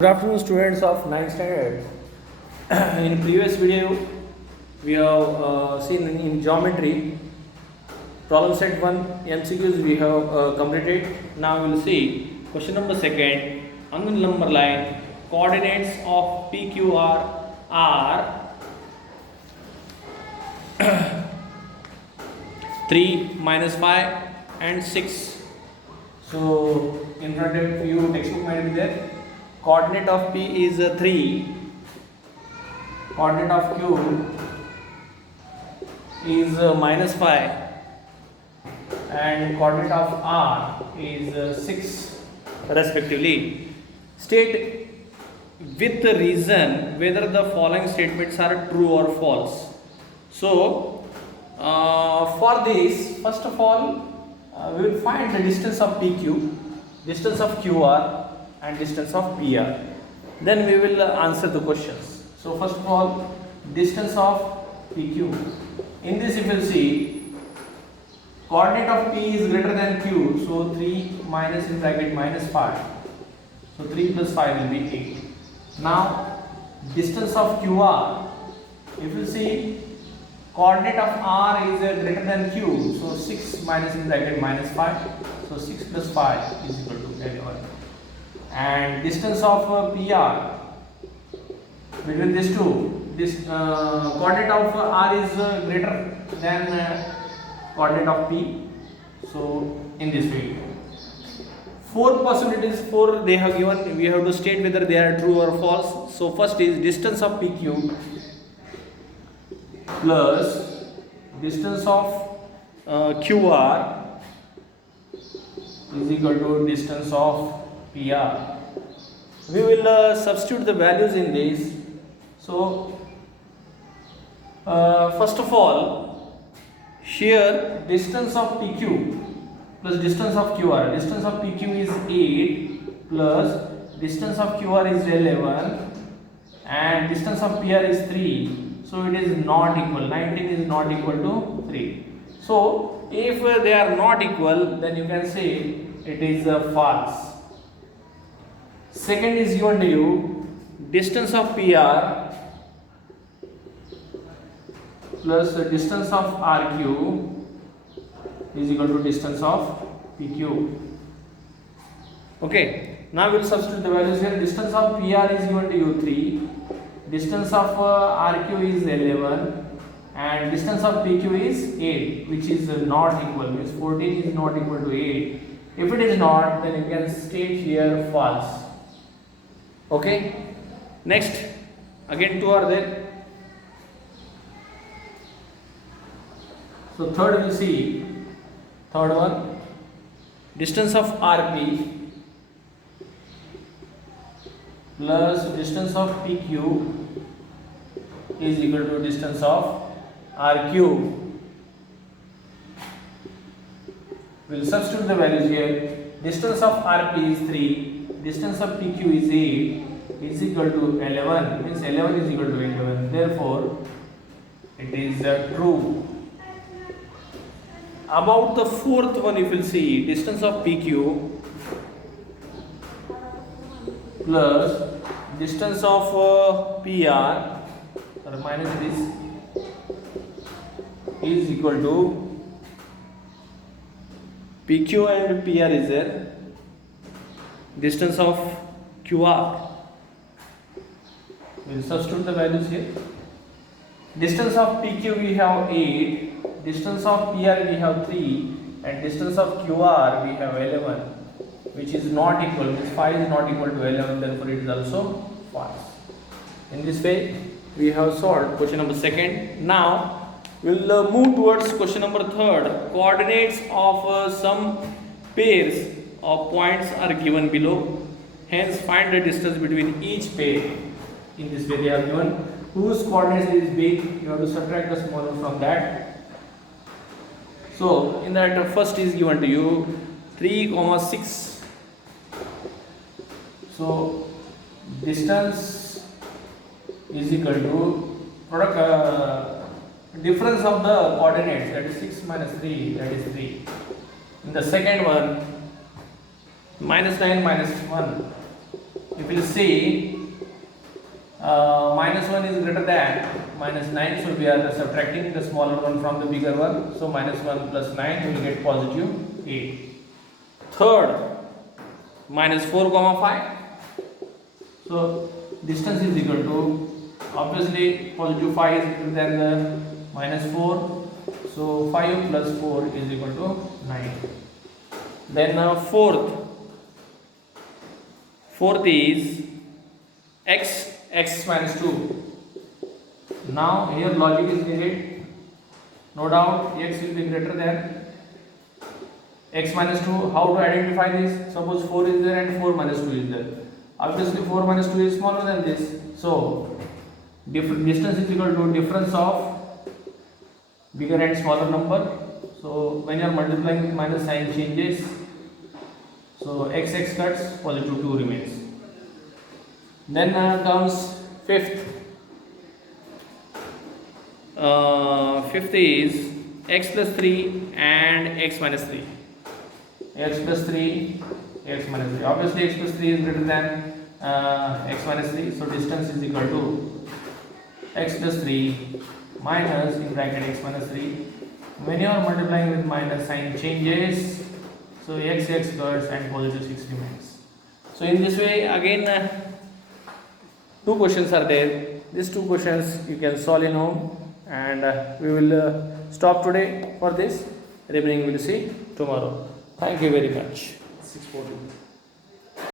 Good afternoon, students of 9th standard. In previous video, we have seen in geometry problem set 1 MCQs we have completed. Now we will see question number second on the number line. Coordinates of PQR are 3, -5 and 6. So in front of you textbook might be there. Coordinate of P is 3, coordinate of Q is -5 and coordinate of R is 6 respectively. State with the reason whether the following statements are true or false. So for this, first of all we will find the distance of PQ, distance of QR and distance of PR. Then we will answer the questions. So first of all, distance of PQ. In this, if you will see, coordinate of P is greater than Q, so 3 minus in bracket minus 5. So 3 plus 5 will be 8. Now distance of QR, if you see, coordinate of R is greater than Q, so 6 minus in bracket minus 5. So 6 plus 5 is equal to 11. And distance of PR between these two, this coordinate of R is greater than coordinate of P. So in this way, 4 possibilities, 4 they have given. We have to state whether they are true or false. So first is distance of PQ plus distance of QR is equal to distance of PR. We will substitute the values in this. So first of all, here distance of PQ plus distance of QR. Distance of PQ is 8 plus distance of QR is 11 and distance of PR is 3. So it is not equal. 19 is not equal to 3. So if they are not equal, then you can say it is false. Second is given to you, distance of PR plus distance of RQ is equal to distance of PQ. Okay, now we will substitute the values here. Distance of PR is given to you 3, distance of RQ is 11 and distance of PQ is 8, which is not equal, means 14 is not equal to 8. If it is not, then you can state here false. Okay, next, again 2 are there. So third we'll see, third one, distance of RP plus distance of PQ is equal to distance of RQ. We'll substitute the values here. Distance of RP is 3, distance of PQ is 8 is equal to 11, means 11 is equal to 11. Therefore, it is true. About the fourth one, if you will see, distance of PQ plus distance of PR, or minus this, is equal to PQ and PR is there. Distance of QR, we will substitute the values here. Distance of PQ we have 8, distance of PR we have 3 and distance of QR we have 11, which is not equal, means 5 is not equal to 11, therefore it is also false. In this way we have solved question number second. Now we will move towards question number third. Coordinates of some pairs of points are given below, hence find the distance between each pair. In this way they have given whose coordinates is big, you have to subtract the smaller from that. So in that, first is given to you 3, 6. So distance is equal to difference of the coordinates, that is 6 minus 3, that is 3. In the second one, -9 -1, if you see minus 1 is greater than minus 9, so we are subtracting the smaller one from the bigger one, so minus 1 plus 9 we will get positive 8. Third, minus 4 comma 5, so distance is equal to, obviously positive 5 is greater than the minus 4, so 5 plus 4 is equal to 9. Then fourth is x minus 2. Now here logic is needed. No doubt x will be greater than x minus 2. How to identify this? Suppose 4 is there and 4 minus 2 is there. Obviously 4 minus 2 is smaller than this. So distance is equal to difference of bigger and smaller number. So when you are multiplying with minus, sign changes. So x cuts, positive 2 remains. Then comes fifth. Fifth is x plus 3 and x minus 3. X plus 3, x minus 3. Obviously x plus 3 is greater than x minus 3. So distance is equal to x plus 3 minus in bracket x minus 3. When you are multiplying with minus, sign changes. So x cuts and positive 6 remains. So in this way again two questions are there. These two questions you can solve in home, and we will stop today for this. Remaining we will see tomorrow. Thank you very much. 6:40.